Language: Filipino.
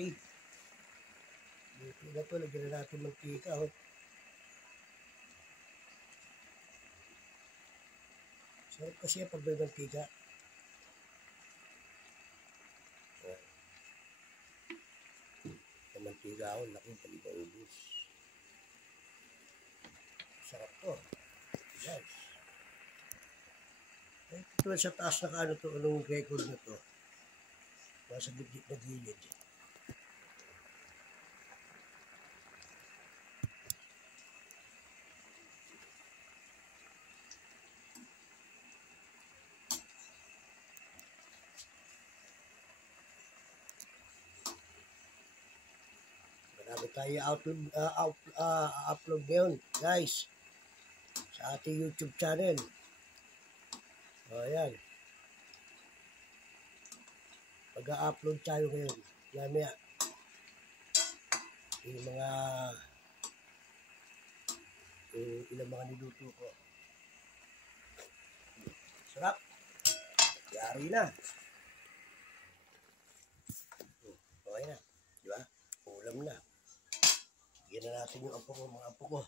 Okay. Dito na to, lagyan na natin mantika. Oh. Sarap kasi pag may mantika. Ang mantika ako, laki pali maubos. Sarap to. Yan. Ito sa taas na kaano to, anong record na to. Nasa gilid na gilid. Marami tayo upload ngayon, guys, sa ating YouTube channel. O, ayan. Mag-a-upload tayo ngayon. Mamaya. Yung ilang mga niluto ko. Sarap. Yari na. Okay na. Diba? Ulam na. Bigyan na natin yung mga apo ko.